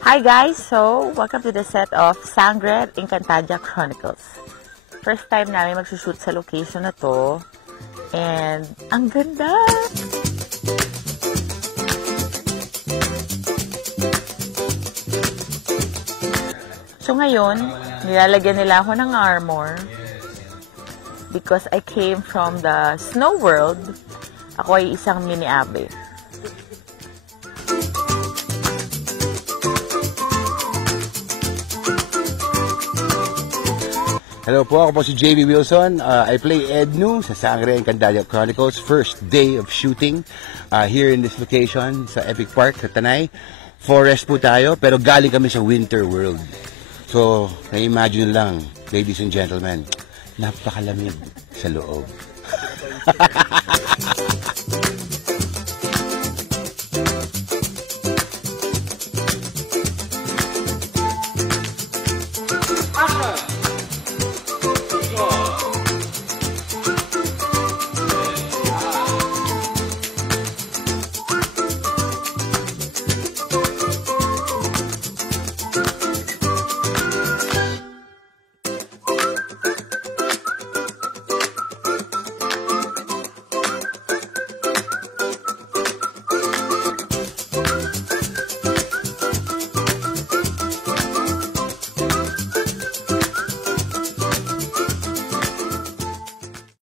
Hi guys! So, welcome to the set of Sangre Encantadia Chronicles. First time namin magsushoot sa location na to. And, ang ganda! So ngayon, nilalagyan nila ako ng armor. Because I came from the snow world. Ako ay isang mini-abe. Hello po, ako po si JB Wilson. I play Ednu sa Sangre Encantadia Chronicles. First day of shooting here in this location sa Epic Park sa Tanay. Forest po tayo, pero galing kami sa Winter World. So, na-imagine lang, ladies and gentlemen, napakalamig sa loob.